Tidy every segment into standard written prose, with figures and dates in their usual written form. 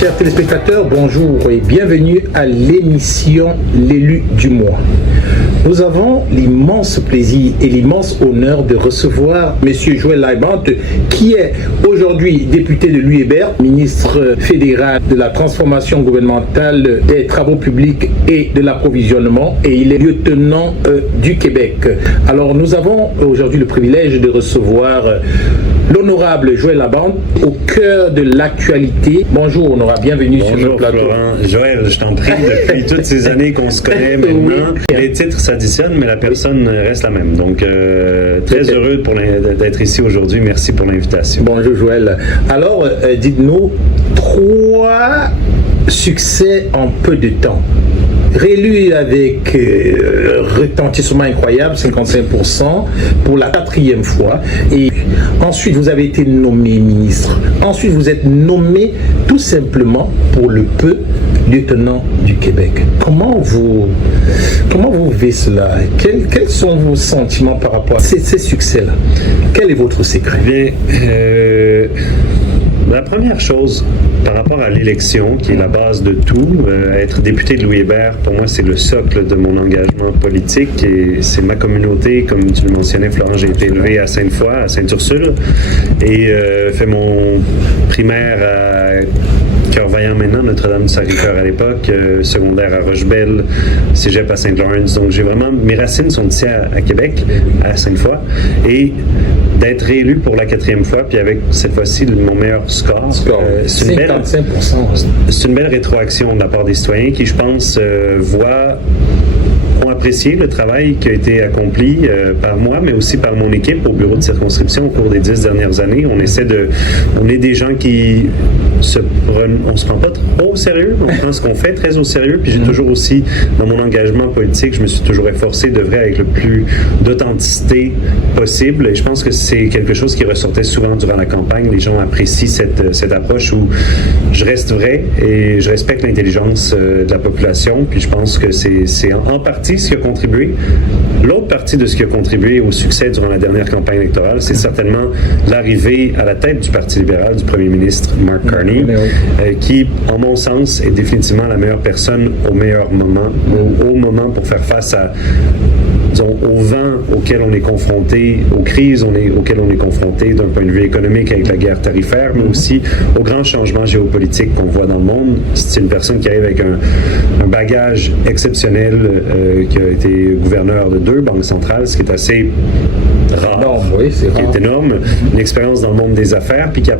Chers téléspectateurs, bonjour et bienvenue à l'émission L'élu du mois. Nous avons l'immense plaisir et l'immense honneur de recevoir M. Joël Laibant, qui est aujourd'hui député de l'UEBER, ministre fédéral de la transformation gouvernementale des travaux publics et de l'approvisionnement, et il est lieutenant du Québec. Alors nous avons aujourd'hui le privilège de recevoir l'honorable Joël Laibant au cœur de l'actualité. Bonjour honorable, bienvenue sur le plateau. Florent. Joël, je t'en prie, depuis toutes ces années qu'on se connaît maintenant, les titres s'additionnent, mais la personne reste la même. Donc, très heureux d'être ici aujourd'hui. Merci pour l'invitation. Bonjour Joël. Alors, dites-nous, 3 succès en peu de temps. Réélu avec retentissement incroyable, 55% pour la 4e fois. Et ensuite, vous avez été nommé ministre. Ensuite, vous êtes nommé tout simplement pour le peu lieutenant du Québec. Comment vous vivez cela? Quels sont vos sentiments par rapport à ces succès-là? Quel est votre secret? Bien, la première chose, par rapport à l'élection, qui est la base de tout, être député de l'UEBER, pour moi, c'est le socle de mon engagement politique et c'est ma communauté. Comme tu le mentionnais, Florent, j'ai été élevé à Sainte-Foy, à Sainte-Ursule, et fait mon primaire à Cœur-Vaillant maintenant, Notre-Dame-du-Sacré-Cœur à l'époque, secondaire à Rochebelle, cégep à Saint-Lawrence. Donc, j'ai vraiment, mes racines sont ici à Québec, à Sainte-Foy, et d'être réélu pour la 4e fois, puis avec cette fois-ci mon meilleur score. C'est une belle rétroaction de la part des citoyens qui, je pense, ont apprécié le travail qui a été accompli par moi, mais aussi par mon équipe au bureau de circonscription au cours des 10 dernières années. On est des gens qui on se prend pas trop au sérieux, on prend ce qu'on fait très au sérieux, puis j'ai toujours aussi, dans mon engagement politique, je me suis toujours efforcé d'œuvrer avec le plus d'authenticité possible, et je pense que c'est quelque chose qui ressortait souvent durant la campagne. Les gens apprécient cette approche où je reste vrai et je respecte l'intelligence de la population, puis je pense que c'est en partie ce qui a contribué. L'autre partie de ce qui a contribué au succès durant la dernière campagne électorale, c'est certainement l'arrivée à la tête du Parti libéral du premier ministre Mark Carney, qui, en mon sens, est définitivement la meilleure personne au meilleur moment, au moment pour faire face à, disons, au vent auquel on est confronté, aux crises auxquelles on est confronté d'un point de vue économique avec la guerre tarifaire, mais aussi aux grands changements géopolitiques qu'on voit dans le monde. C'est une personne qui arrive avec un bagage exceptionnel, qui a été gouverneur de 2 banques centrales, ce qui est assez rare, qui est énorme, une expérience dans le monde des affaires, puis qui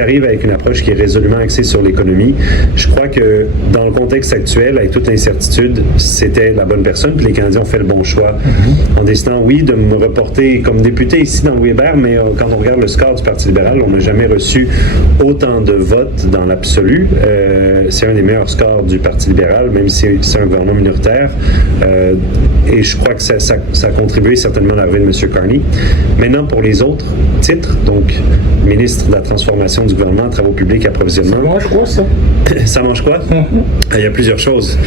arrive avec une approche qui est résolument axée sur l'économie. Je crois que dans le contexte actuel, avec toute l'incertitude, c'était la bonne personne, puis les Canadiens ont fait le bon choix en décidant, oui, de me reporter comme député ici dans l'UEBER, mais quand on regarde le score du Parti libéral, on n'a jamais reçu autant de votes dans l'absolu. C'est un des meilleurs scores du Parti libéral, même si c'est un gouvernement minoritaire, et je crois que ça a contribué certainement à l'arrivée de M. Carney. Maintenant, pour les autres titres, donc ministre de la transformation du gouvernement, travaux publics et approvisionnement. Ça mange quoi, ça? Ça mange quoi? Il y a plusieurs choses.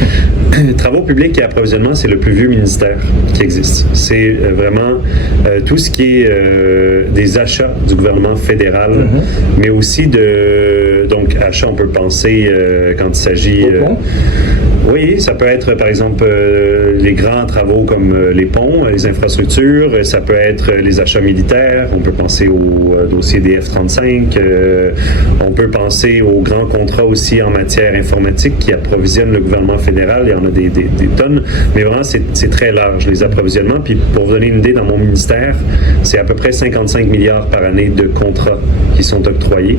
Travaux publics et approvisionnement, c'est le plus vieux ministère qui existe. C'est vraiment tout ce qui est des achats du gouvernement fédéral, mais aussi donc achats, on peut penser quand il s'agit... oui, ça peut être par exemple les grands travaux comme les ponts, les infrastructures, ça peut être les achats militaires, on peut penser au dossier des F-35, on peut penser aux grands contrats aussi en matière informatique qui approvisionnent le gouvernement fédéral, il y en a des tonnes, mais vraiment c'est très large les approvisionnements, puis pour vous donner une idée, dans mon ministère, c'est à peu près 55 milliards par année de contrats qui sont octroyés,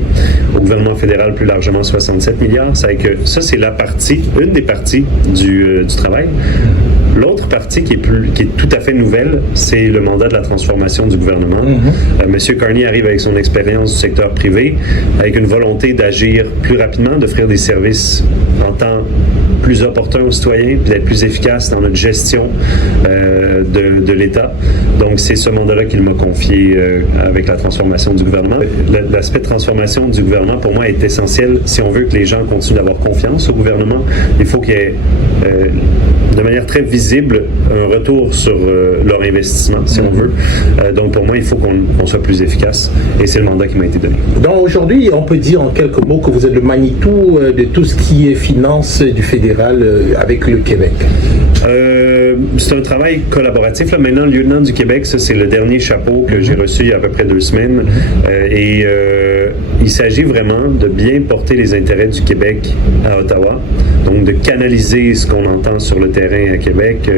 au gouvernement fédéral plus largement 67 milliards, ça fait que ça c'est une des parties du travail. L'autre partie qui est tout à fait nouvelle, c'est le mandat de la transformation du gouvernement. Monsieur Carney arrive avec son expérience du secteur privé, avec une volonté d'agir plus rapidement, d'offrir des services en temps plus plus opportun aux citoyens, puis d'être plus efficace dans notre gestion de l'État. Donc, c'est ce mandat-là qu'il m'a confié avec la transformation du gouvernement. L'aspect de transformation du gouvernement, pour moi, est essentiel. Si on veut que les gens continuent d'avoir confiance au gouvernement, il faut qu'il y ait, de manière très visible, un retour sur leur investissement, si on veut. Donc, pour moi, il faut qu'on soit plus efficace. Et c'est le mandat qui m'a été donné. Donc, aujourd'hui, on peut dire en quelques mots que vous êtes le Manitou de tout ce qui est finance du fédéral avec le Québec. C'est un travail collaboratif. Là. Maintenant, lieutenant du Québec, ça, c'est le dernier chapeau que j'ai reçu il y a à peu près 2 semaines. Il s'agit vraiment de bien porter les intérêts du Québec à Ottawa. Donc, de canaliser ce qu'on entend sur le terrain à Québec,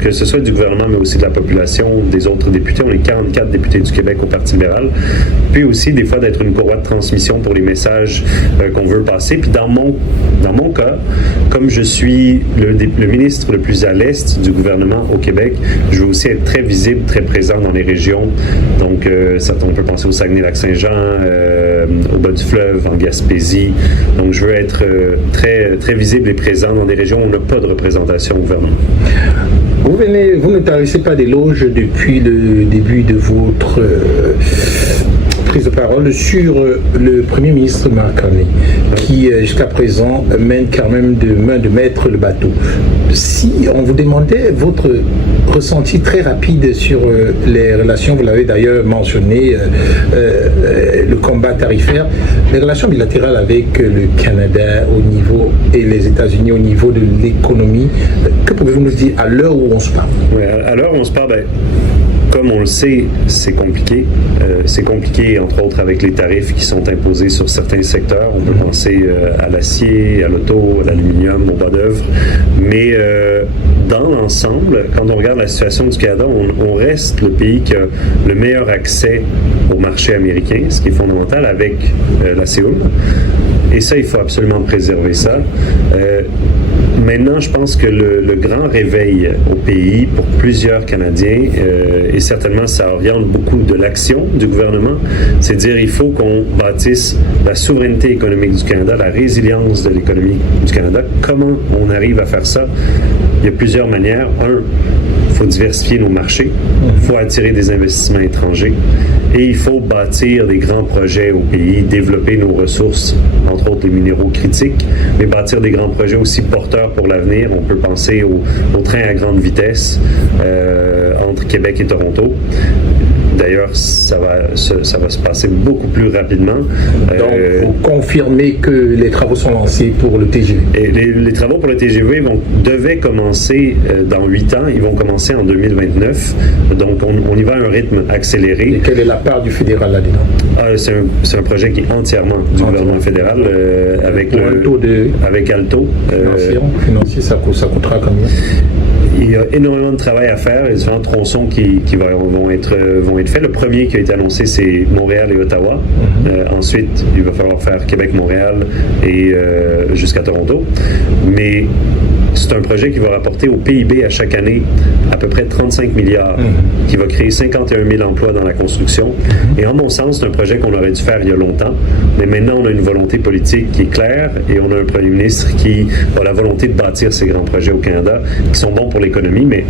que ce soit du gouvernement, mais aussi de la population, des autres députés. On est 44 députés du Québec au Parti libéral. Puis aussi, des fois, d'être une courroie de transmission pour les messages qu'on veut passer. Puis dans mon cas, comme je suis le ministre le plus à l'est du gouvernement au Québec, je veux aussi être très visible, très présent dans les régions. Donc, on peut penser au Saguenay-Lac-Saint-Jean, au bas du fleuve, en Gaspésie. Donc, je veux être très, très visible et présent dans des régions où on n'a pas de représentation au gouvernement. Vous ne tarissez pas d'éloges depuis le début de votre prise de parole sur le Premier ministre Marc Carney, qui jusqu'à présent mène quand même de main de maître le bateau. Si on vous demandait votre ressenti très rapide sur les relations, vous l'avez d'ailleurs mentionné, le combat tarifaire, les relations bilatérales avec le Canada au niveau et les États-Unis au niveau de l'économie, que pouvez-vous nous dire à l'heure où on se parle? Oui, à l'heure où on se parle, comme on le sait, c'est compliqué. C'est compliqué, entre autres, avec les tarifs qui sont imposés sur certains secteurs. On peut penser à l'acier, à l'auto, à l'aluminium, au bois d'œuvre. Mais dans l'ensemble, quand on regarde la situation du Canada, on reste le pays qui a le meilleur accès au marché américain, ce qui est fondamental avec la Séoul. Et ça, il faut absolument préserver ça. Maintenant, je pense que le grand réveil au pays pour plusieurs Canadiens, et certainement ça oriente beaucoup de l'action du gouvernement, c'est de dire il faut qu'on bâtisse la souveraineté économique du Canada, la résilience de l'économie du Canada. Comment on arrive à faire ça? Il y a plusieurs manières. Il faut diversifier nos marchés, il faut attirer des investissements étrangers et il faut bâtir des grands projets au pays, développer nos ressources, entre autres les minéraux critiques, mais bâtir des grands projets aussi porteurs pour l'avenir. On peut penser au train à grande vitesse entre Québec et Toronto. D'ailleurs, ça va se passer beaucoup plus rapidement. Donc, vous confirmez que les travaux sont lancés pour le TGV? Et les travaux pour le TGV devaient commencer dans 8 ans. Ils vont commencer en 2029. Donc, on y va à un rythme accéléré. Et quelle est la part du fédéral là-dedans? C'est un projet qui est entièrement du gouvernement fédéral avec Alto. Financier, ça coûtera combien? Il y a énormément de travail à faire. Il y a différents tronçons qui vont être faits. Le premier qui a été annoncé, c'est Montréal et Ottawa. Ensuite, il va falloir faire Québec-Montréal et jusqu'à Toronto. Mais c'est un projet qui va rapporter au PIB à chaque année à peu près 35 milliards, qui va créer 51 000 emplois dans la construction. Et en mon sens, c'est un projet qu'on aurait dû faire il y a longtemps. Mais maintenant, on a une volonté politique qui est claire et on a un premier ministre qui a la volonté de bâtir ces grands projets au Canada qui sont bons pour l'économie, mais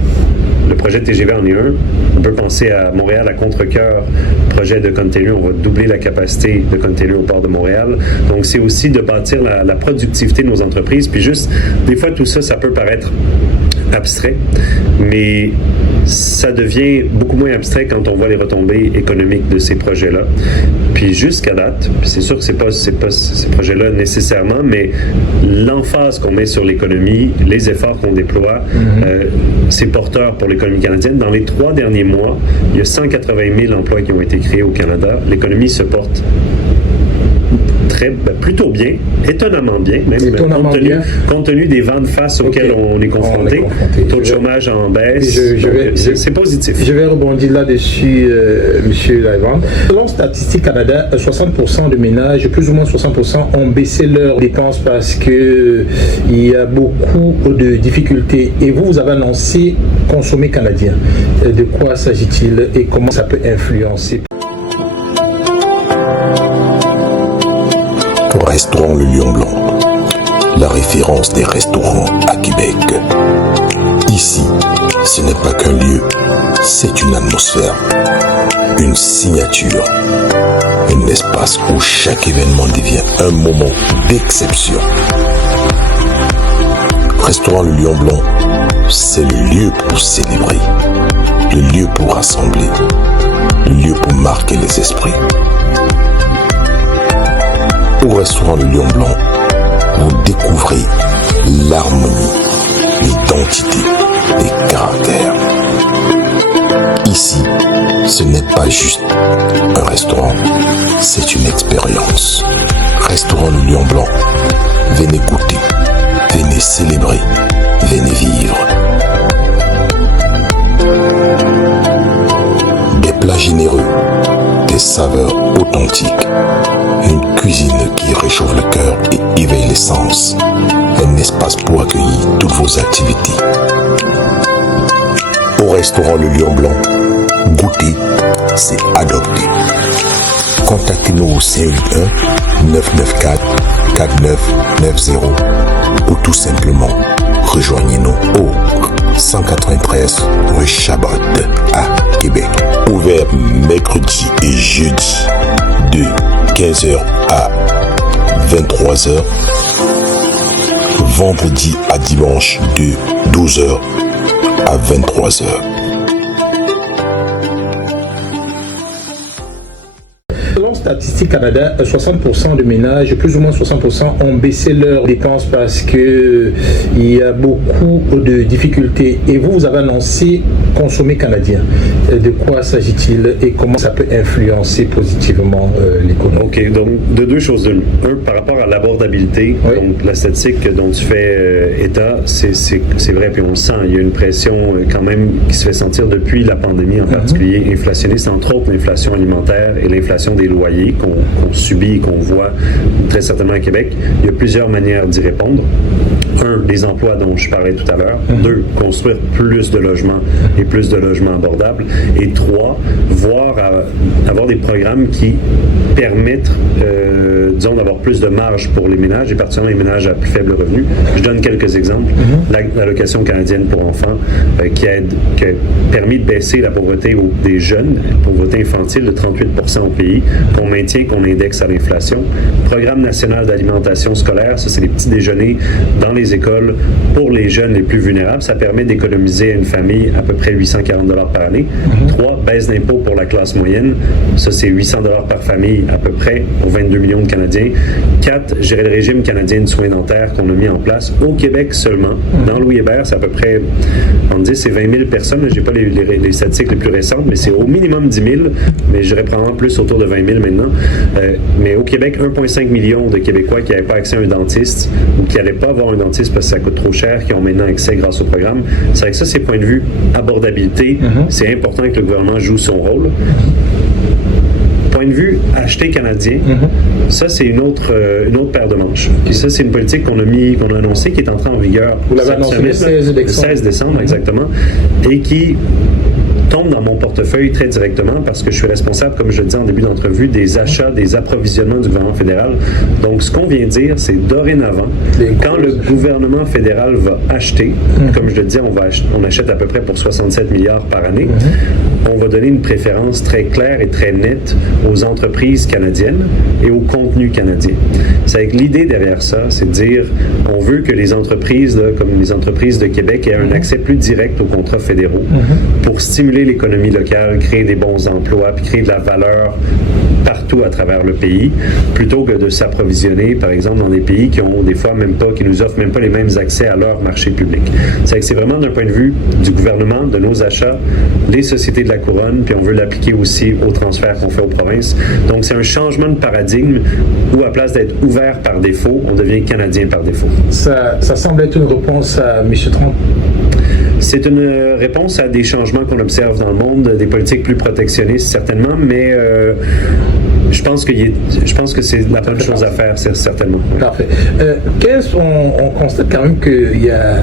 le projet TGV en est un. On peut penser à Montréal, à Contrecœur, projet de container. On va doubler la capacité de container au port de Montréal. Donc, c'est aussi de bâtir la productivité de nos entreprises. Puis juste, des fois, tout ça, ça peut paraître abstrait, mais ça devient beaucoup moins abstrait quand on voit les retombées économiques de ces projets-là. Puis jusqu'à date, c'est sûr que c'est pas ces projets-là nécessairement, mais l'emphase qu'on met sur l'économie, les efforts qu'on déploie, c'est porteur pour l'économie canadienne. Dans les 3 derniers mois, il y a 180 000 emplois qui ont été créés au Canada. L'économie se porte plutôt bien, étonnamment bien, même compte tenu des vents de face auxquels on est confronté. Taux de chômage en baisse, c'est positif. Je vais rebondir là-dessus, M. Laiband. Selon Statistique Canada, 60% de ménages, plus ou moins 60%, ont baissé leurs dépenses parce qu'il y a beaucoup de difficultés. Et vous avez annoncé consommer canadien. De quoi s'agit-il et comment ça peut influencer? Restaurant Le Lion Blanc. la référence des restaurants à Québec. Ici, ce n'est pas qu'un lieu, c'est une atmosphère, une signature, un espace où chaque événement devient un moment d'exception. Restaurant Le Lion Blanc, c'est le lieu pour célébrer, le lieu pour rassembler, le lieu pour marquer les esprits. Au restaurant Le Lion Blanc, vous découvrez l'harmonie, l'identité, les caractères. Ici, ce n'est pas juste un restaurant, c'est une expérience. Restaurant Le Lion Blanc, venez goûter, venez célébrer, venez vivre. Des plats généreux, des saveurs authentiques, une cuisine qui réchauffe le cœur et éveille les sens, un espace pour accueillir toutes vos activités. Au restaurant Le Lion Blanc, goûter, c'est adopter. Contactez-nous au 581-994-4990 ou tout simplement rejoignez-nous au 193 rue Chabot à Québec. Ouvert mercredi et jeudi de 15h à 23h. Vendredi à dimanche de 12h à 23h. Selon Statistique Canada, 60% de ménages, plus ou moins 60%, ont baissé leurs dépenses parce que il y a beaucoup de difficultés. Et vous avez annoncé consommer canadien. De quoi s'agit-il et comment ça peut influencer positivement l'économie? OK, donc de deux choses. Un, par rapport à l'abordabilité, oui. Donc la statistique dont tu fais état, c'est vrai, puis on le sent. Il y a une pression quand même qui se fait sentir depuis la pandémie, en particulier inflationniste, entre autres l'inflation alimentaire et l'inflation des loyers qu'on subit et qu'on voit très certainement à Québec. Il y a plusieurs manières d'y répondre. Un, les emplois dont je parlais tout à l'heure. Deux, construire plus de logements et plus de logements abordables. Et trois, avoir des programmes qui permettent, disons, d'avoir plus de marge pour les ménages, et particulièrement les ménages à plus faible revenu. Je donne quelques exemples. L'allocation canadienne pour enfants qui a permis de baisser la pauvreté des jeunes, pauvreté infantile de 38% au pays, qu'on maintient, qu'on indexe à l'inflation. Programme national d'alimentation scolaire, ça c'est les petits déjeuners dans les écoles pour les jeunes les plus vulnérables. Ça permet d'économiser à une famille à peu près 840 $ par année. 3, baisse d'impôts pour la classe moyenne. Ça, c'est 800 $ par famille à peu près pour 22 millions de Canadiens. 4, gérer le régime canadien de soins dentaires qu'on a mis en place au Québec seulement. Dans Louis Hébert, c'est à peu près, on dit, c'est 20 000 personnes. Je n'ai pas les statistiques les plus récentes, mais c'est au minimum 10 000. Mais je dirais probablement plus autour de 20 000 maintenant. Mais au Québec, 1,5 million de Québécois qui n'avaient pas accès à un dentiste ou qui n'allaient pas avoir un dentiste parce que ça coûte trop cher, qui ont maintenant accès grâce au programme. C'est vrai que ça, c'est point de vue abordabilité. C'est important que le gouvernement joue son rôle. Point de vue acheter canadien, ça c'est une autre paire de manches. Puis ça, c'est une politique qu'on a annoncée, qui est entrée en vigueur. Vous l'avez annoncé le 16 décembre, exactement, et qui tombe dans mon portefeuille très directement parce que je suis responsable, comme je le disais en début d'entrevue, des achats, des approvisionnements du gouvernement fédéral. Donc, ce qu'on vient de dire, c'est dorénavant, quand le gouvernement fédéral va acheter, comme je le disais, on achète à peu près pour 67 milliards par année, on va donner une préférence très claire et très nette aux entreprises canadiennes et au contenu canadien. C'est que l'idée derrière ça, c'est de dire, on veut que les entreprises, là, comme les entreprises de Québec, aient un accès plus direct aux contrats fédéraux pour stimuler l'économie locale, créer des bons emplois, puis créer de la valeur partout à travers le pays, plutôt que de s'approvisionner, par exemple, dans des pays qui ont des fois qui nous offrent même pas les mêmes accès à leur marché public. C'est vraiment d'un point de vue du gouvernement, de nos achats, les sociétés de la couronne, puis on veut l'appliquer aussi aux transferts qu'on fait aux provinces. Donc, c'est un changement de paradigme où, à place d'être ouvert par défaut, on devient canadien par défaut. Ça semble être une réponse à M. Trump. C'est une réponse à des changements qu'on observe dans le monde, des politiques plus protectionnistes certainement, mais Je pense que c'est la bonne chose à faire, certainement. Parfait. On constate quand même qu'il y a,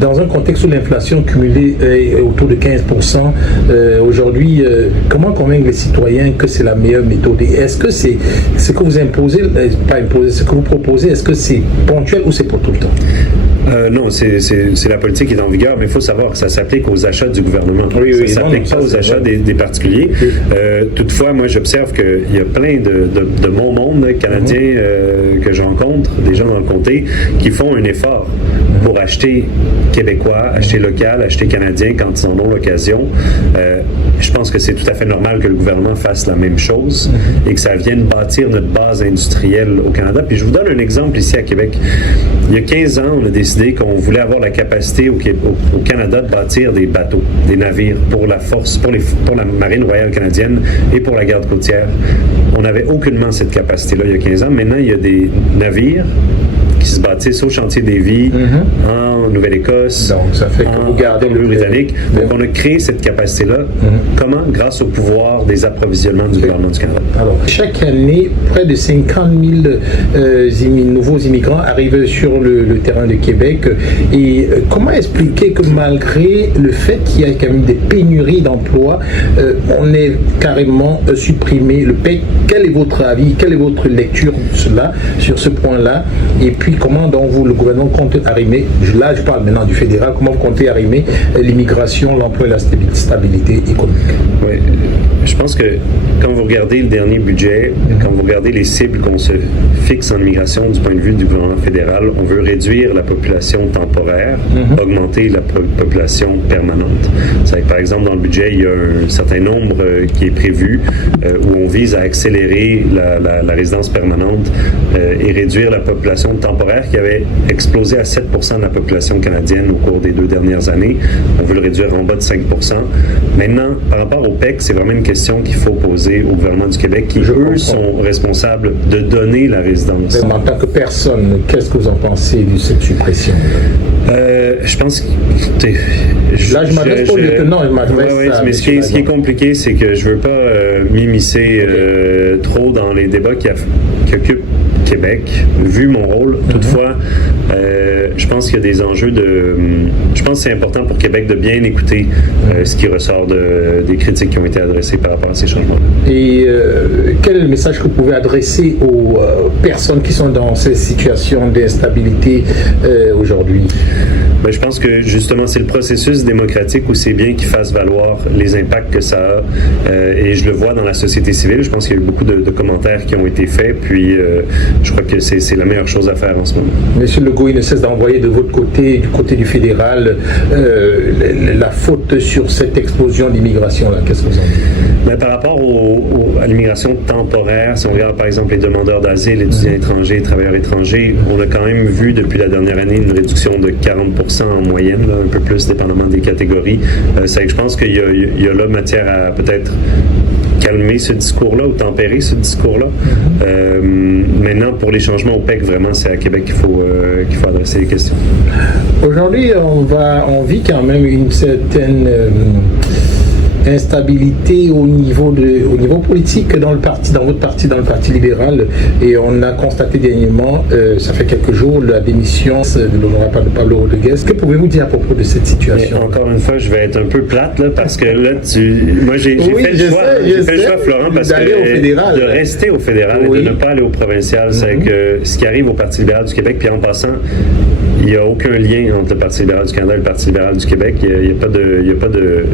dans un contexte où l'inflation cumulée est autour de 15%, aujourd'hui, comment convaincre les citoyens que c'est la meilleure méthode? Et est-ce que c'est ce que vous imposez, pas imposez, ce que vous proposez, est-ce que c'est ponctuel ou c'est pour tout le temps? Non, c'est la politique qui est en vigueur, mais il faut savoir que ça s'applique aux achats du gouvernement. Ça ne s'applique pas aux achats des particuliers. Oui. Toutefois, moi, j'observe qu'il y a plein de mon monde canadien que je rencontre, des gens dans le comté, qui font un effort pour acheter québécois, acheter local, acheter canadien quand ils en ont l'occasion. Je pense que c'est tout à fait normal que le gouvernement fasse la même chose et que ça vienne bâtir notre base industrielle au Canada. Puis je vous donne un exemple ici à Québec. Il y a 15 ans, on a décidé qu'on voulait avoir la capacité au Canada de bâtir des bateaux, des navires pour la force, pour la Marine royale canadienne et pour la garde côtière. On n'avait aucunement cette capacité-là il y a 15 ans. Maintenant, il y a des navires qui se bâtissent au chantier des Vies, en Nouvelle-Écosse, donc, ça fait que vous gardez le Britannique. Donc, on a créé cette capacité-là. Comment? Grâce au pouvoir des approvisionnements du gouvernement du Canada. Alors, chaque année, près de 50 000 nouveaux immigrants arrivent sur le terrain de Québec. Et comment expliquer que malgré le fait qu'il y a quand même des pénuries d'emplois, on ait carrément supprimé le PEC? Quel est votre avis? Quelle est votre lecture sur ce point-là? Et puis, comment donc le gouvernement compte arrimer, là je parle maintenant du fédéral, comment vous comptez arrimer l'immigration, l'emploi et la stabilité économique? Oui, je pense que quand vous regardez le dernier budget, quand vous regardez les cibles qu'on se fixe en immigration du point de vue du gouvernement fédéral, on veut réduire la population temporaire, augmenter la population permanente. C'est-à-dire que, par exemple, dans le budget, il y a un certain nombre qui est prévu où on vise à accélérer la résidence permanente et réduire la population temporaire qui avait explosé à 7% de la population canadienne au cours des 2 dernières années. On veut le réduire en bas de 5%. Maintenant, par rapport au PEC, c'est vraiment une question qu'il faut poser au gouvernement du Québec qui, eux, sont responsables de donner la résidence. En tant que personne, qu'est-ce que vous en pensez de cette suppression? Je pense que... Là, je m'adresse pas au lieutenant, je m'adresse à... Mais ce qui est compliqué, c'est que je veux pas m'immiscer trop dans les débats qui occupent Québec, vu mon rôle. Toutefois, je pense qu'il y a des enjeux je pense que c'est important pour Québec de bien écouter ce qui ressort des critiques qui ont été adressées par rapport à ces changements. Et quel est le message que vous pouvez adresser aux personnes qui sont dans ces situations d'instabilité aujourd'hui? Ben, je pense que justement c'est le processus démocratique où c'est bien qu'ils fassent valoir les impacts que ça a et je le vois dans la société civile. Je pense qu'il y a eu beaucoup de commentaires qui ont été faits, puis je crois que c'est la meilleure chose à faire en ce moment. Monsieur Legault, il ne cesse d'envoyer de votre côté, du côté du fédéral, la faute sur cette explosion d'immigration-là. Qu'est-ce que vous en dites? Ben, par rapport à l'immigration temporaire, si on regarde par exemple les demandeurs d'asile, étudiants étrangers, travailleurs étrangers, on a quand même vu depuis la dernière année une réduction de 40% en moyenne, là, un peu plus dépendamment des catégories. C'est que je pense qu'il y a là matière à peut-être calmer ce discours-là ou tempérer ce discours-là. Maintenant, pour les changements au PEC, vraiment, c'est à Québec qu'il faut adresser les questions. Aujourd'hui, on vit quand même une certaine instabilité au niveau politique dans votre parti, dans le Parti libéral, et on a constaté dernièrement, ça fait quelques jours, la démission de l'honorable Pablo Rodriguez. Que pouvez-vous dire à propos de cette situation? Mais encore une fois, je vais être un peu plate là, parce que là, moi j'ai fait le choix, Florent, parce que de rester au fédéral et de ne pas aller au provincial, c'est que ce qui arrive au Parti libéral du Québec, puis en passant, il n'y a aucun lien entre le Parti libéral du Canada et le Parti libéral du Québec. Il n'y a pas de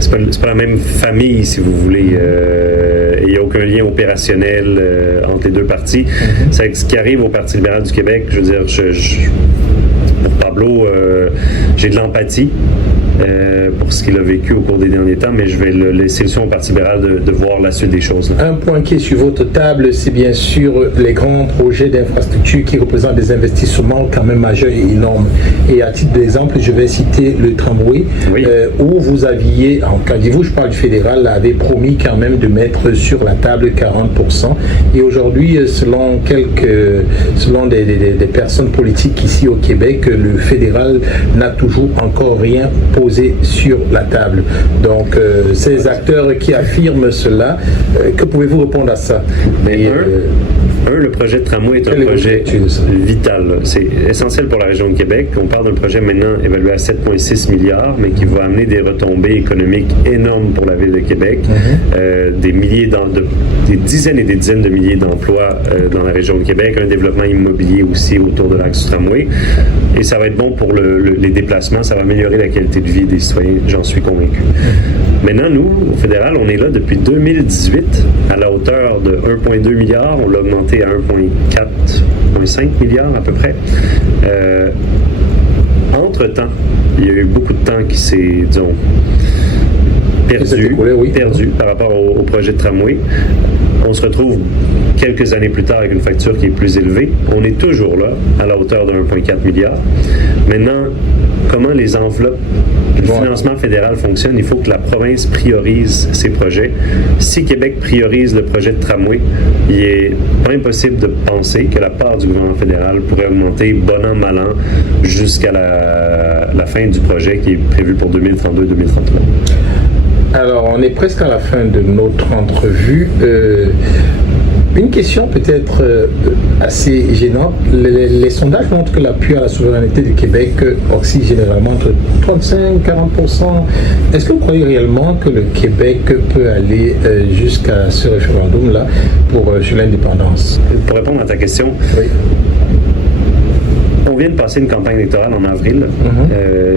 c'est pas la même famille, si vous voulez. Il n'y a aucun lien opérationnel entre les deux partis. C'est que ce qui arrive au Parti libéral du Québec, je veux dire, pour Pablo, j'ai de l'empathie pour ce qu'il a vécu au cours des derniers temps, mais je vais le laisser le soin au Parti libéral de voir la suite des choses. Un point qui est sur votre table, c'est bien sûr les grands projets d'infrastructure qui représentent des investissements quand même majeurs et énormes. Et à titre d'exemple, je vais citer le tramway, où vous aviez, quand je parle du fédéral, avait promis quand même de mettre sur la table 40%. Et aujourd'hui, selon des personnes politiques ici au Québec, le fédéral n'a toujours encore rien posé sur la table. Donc, ces acteurs qui affirment cela, que pouvez-vous répondre à ça? Le projet de tramway est un projet vital. C'est essentiel pour la région de Québec. On parle d'un projet maintenant évalué à 7,6 milliards, mais qui va amener des retombées économiques énormes pour la ville de Québec. Des dizaines et des dizaines de milliers d'emplois dans la région de Québec, un développement immobilier aussi autour de l'axe du tramway. Et ça va être bon pour les déplacements, ça va améliorer la qualité de vie des citoyens, j'en suis convaincu. Maintenant, nous, au fédéral, on est là depuis 2018 à la hauteur de 1,2 milliard. On l'a augmenté à 1,5 milliard à peu près. Entre-temps, il y a eu beaucoup de temps qui s'est, disons, perdu par rapport au projet de tramway. On se retrouve quelques années plus tard avec une facture qui est plus élevée. On est toujours là, à la hauteur de 1,4 milliard. Maintenant, comment les enveloppes du financement fédéral fonctionnent? Il faut que la province priorise ses projets. Si Québec priorise le projet de tramway, il est pas impossible de penser que la part du gouvernement fédéral pourrait augmenter bon an, mal an, jusqu'à la fin du projet qui est prévu pour 2032-2033. Alors, on est presque à la fin de notre entrevue. Une question peut-être assez gênante. Les sondages montrent que l'appui à la souveraineté du Québec oscille généralement entre 35 et 40%. Est-ce que vous croyez réellement que le Québec peut aller jusqu'à ce référendum-là sur l'indépendance? Pour répondre à ta question, oui. On vient de passer une campagne électorale en avril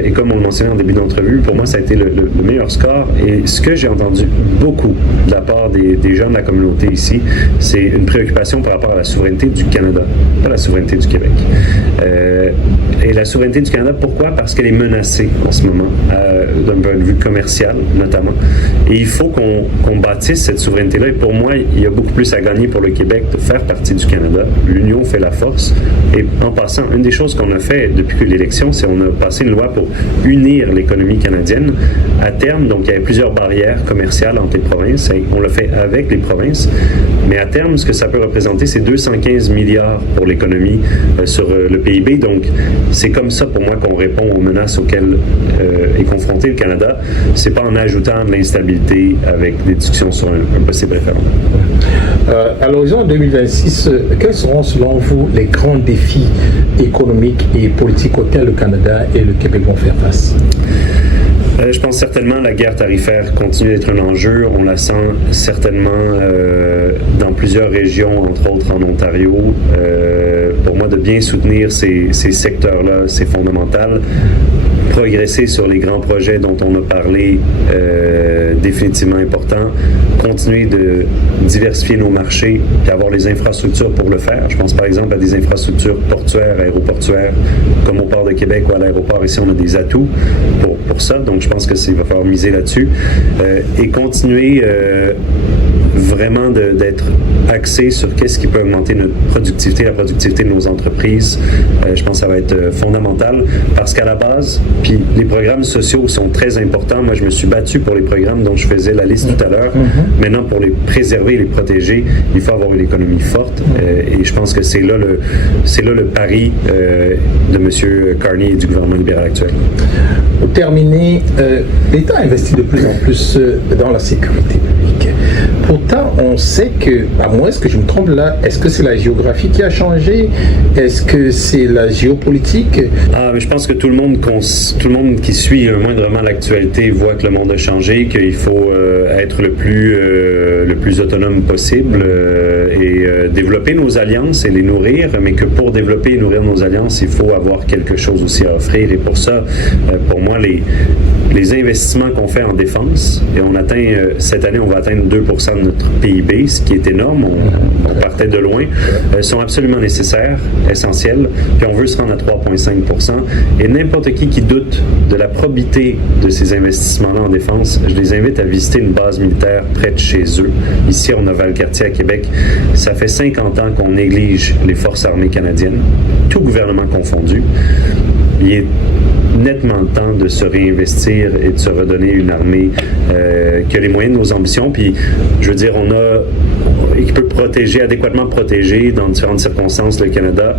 et comme on le mentionnait en début d'entrevue, pour moi ça a été le meilleur score et ce que j'ai entendu beaucoup de la part des gens de la communauté ici, c'est une préoccupation par rapport à la souveraineté du Canada, pas la souveraineté du Québec. Et la souveraineté du Canada, pourquoi? Parce qu'elle est menacée en ce moment, d'un point de vue commercial notamment. Et il faut qu'on bâtisse cette souveraineté-là. Et pour moi, il y a beaucoup plus à gagner pour le Québec de faire partie du Canada. L'union fait la force. Et en passant, une des choses qu'on a fait depuis que l'élection, c'est qu'on a passé une loi pour unir l'économie canadienne. À terme, donc il y avait plusieurs barrières commerciales entre les provinces. Et on l'a fait avec les provinces. Mais à terme, ce que ça peut représenter, c'est 215 milliards pour l'économie sur le PIB. Donc, c'est comme ça pour moi qu'on répond aux menaces auxquelles est confronté le Canada. C'est pas en ajoutant de l'instabilité avec des discussions sur un possible référendum. À l'horizon 2026, quels seront selon vous les grands défis économiques et politiques auxquels le Canada et le Québec vont faire face? Je pense certainement que la guerre tarifaire continue d'être un enjeu. On la sent certainement dans plusieurs régions, entre autres en Ontario. Pour moi, de bien soutenir ces secteurs-là, c'est fondamental. Progresser sur les grands projets dont on a parlé, définitivement important. Continuer de diversifier nos marchés et avoir les infrastructures pour le faire. Je pense par exemple à des infrastructures portuaires, aéroportuaires, comme au port de Québec ou à l'aéroport. Ici, on a des atouts pour ça. Donc, je pense qu'il va falloir miser là-dessus. Et continuer vraiment d'être axé sur qu'est-ce qui peut augmenter notre productivité, la productivité de nos entreprises. Je pense que ça va être fondamental parce qu'à la base, puis les programmes sociaux sont très importants. Moi, je me suis battu pour les programmes dont je faisais la liste tout à l'heure. Maintenant, pour les préserver et les protéger, il faut avoir une économie forte et je pense que c'est là le pari de M. Carney et du gouvernement libéral actuel. Pour terminer, l'État investit de plus en plus dans la sécurité publique. Pourtant, on sait que, à moins que je me trompe là, est-ce que c'est la géographie qui a changé? Est-ce que c'est la géopolitique? Mais je pense que tout le monde qui suit moindrement l'actualité voit que le monde a changé, qu'il faut être le plus autonome possible et développer nos alliances et les nourrir, mais que pour développer et nourrir nos alliances, il faut avoir quelque chose aussi à offrir. Et pour ça, pour moi, les investissements qu'on fait en défense, et cette année, on va atteindre 2% de notre PIB, ce qui est énorme, on partait de loin, sont absolument nécessaires, essentiels, puis on veut se rendre à 3,5%. Et n'importe qui doute de la probité de ces investissements-là en défense, je les invite à visiter une base militaire près de chez eux. Ici, on a Valcartier à Québec. Ça fait 50 ans qu'on néglige les forces armées canadiennes, tout gouvernement confondu. Il est nettement le temps de se réinvestir et de se redonner une armée qui a les moyens de nos ambitions. Puis, je veux dire, qui peut adéquatement protéger dans différentes circonstances le Canada.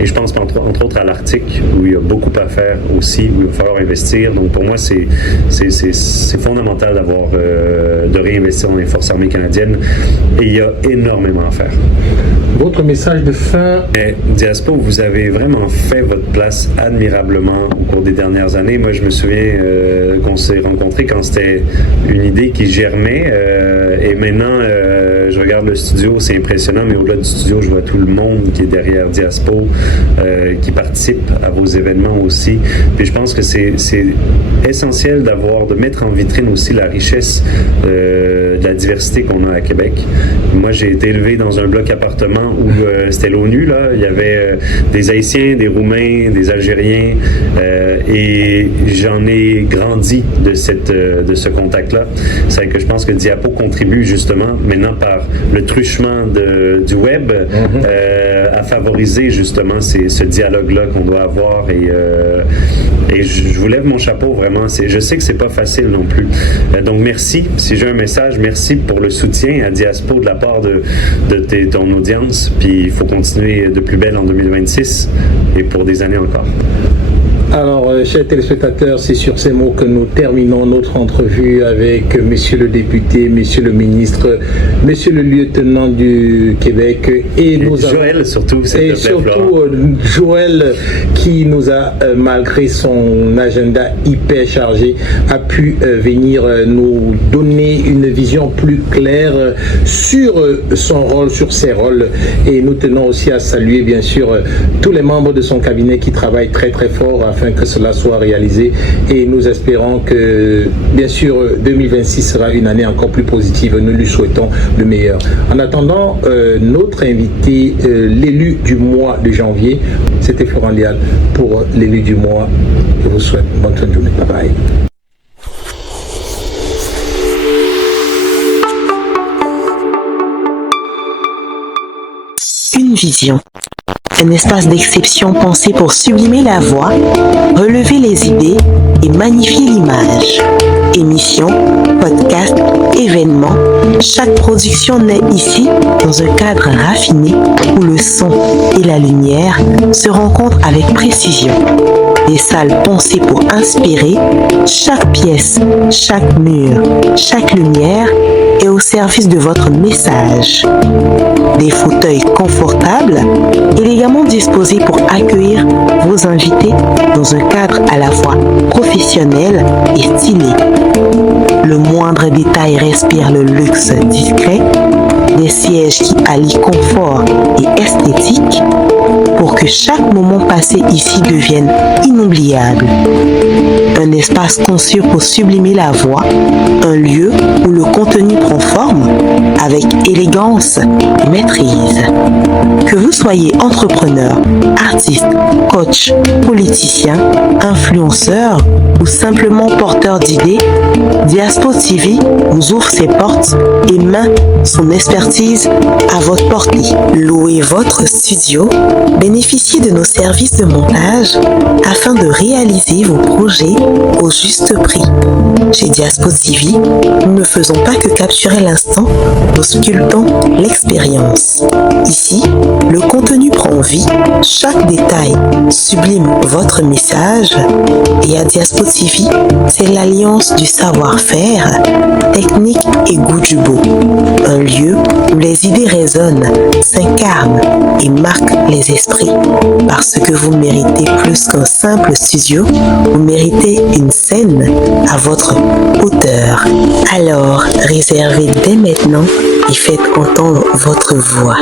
Et je pense entre autres à l'Arctique, où il y a beaucoup à faire aussi, où il va falloir investir. Donc pour moi, c'est fondamental de réinvestir dans les forces armées canadiennes. Et il y a énormément à faire. Votre message de fin? Diaspo, vous avez vraiment fait votre place admirablement au cours des dernières années. Moi, je me souviens qu'on s'est rencontrés quand c'était une idée qui germait. Et maintenant, je regarde le studio, c'est impressionnant, mais au-delà du studio, je vois tout le monde qui est derrière Diaspo, qui participe à vos événements aussi. Puis je pense que c'est essentiel de mettre en vitrine aussi la richesse de la diversité qu'on a à Québec. Moi, j'ai été élevé dans un bloc appartement où c'était l'ONU, là. Il y avait des Haïtiens, des Roumains, des Algériens, et j'en ai grandi de ce contact-là. C'est que je pense que Diapo contribue justement maintenant par le truchement du web à favoriser justement ce dialogue-là qu'on doit avoir et je vous lève mon chapeau vraiment. Je sais que c'est pas facile non plus. Donc merci. Si j'ai un message, merci pour le soutien à Diaspo de la part de ton audience. Puis il faut continuer de plus belle en 2026 et pour des années encore. Alors, chers téléspectateurs, c'est sur ces mots que nous terminons notre entrevue avec Monsieur le député, Monsieur le ministre, Monsieur le lieutenant du Québec et Joël surtout. Et surtout Joël qui nous a, malgré son agenda hyper chargé, a pu venir nous donner une vision plus claire sur son rôle, sur ses rôles. Et nous tenons aussi à saluer bien sûr tous les membres de son cabinet qui travaillent très très fort afin que cela soit réalisé et nous espérons que bien sûr 2026 sera une année encore plus positive. Nous lui souhaitons le meilleur. En attendant, notre invité, l'élu du mois de janvier, c'était Florent Lial pour l'élu du mois. Je vous souhaite bonne fin de journée. Bye bye. Une vision. Un espace d'exception pensé pour sublimer la voix, relever les idées et magnifier l'image. Émissions, podcasts, événements, chaque production naît ici dans un cadre raffiné où le son et la lumière se rencontrent avec précision. Des salles pensées pour inspirer, chaque pièce, chaque mur, chaque lumière est au service de votre message. Des fauteuils confortables, élégamment disposés pour accueillir vos invités dans un cadre à la fois professionnel et stylé. Le moindre détail respire le luxe discret, des sièges qui allient confort et esthétique pour que chaque moment passé ici devienne inoubliable. Un espace conçu pour sublimer la voix, un lieu où le contenu prend forme avec élégance et maîtrise. Que vous soyez entrepreneur, artiste, coach, politicien, influenceur ou simplement porteur d'idées, Diaspo TV vous ouvre ses portes et met son expertise à votre portée. Louez votre studio, bénéficiez de nos services de montage afin de réaliser vos projets au juste prix. Chez Diaspo TV, nous ne faisons pas que capturer l'instant, nous sculptons l'expérience. Ici, le contenu prend vie, chaque détail sublime votre message et à Diaspo TV, c'est l'alliance du savoir-faire, technique et goût du beau. Un lieu où les idées résonnent, s'incarnent et marquent les esprits. Parce que vous méritez plus qu'un simple studio, vous méritez une scène à votre hauteur. Alors, réservez dès maintenant et faites entendre votre voix.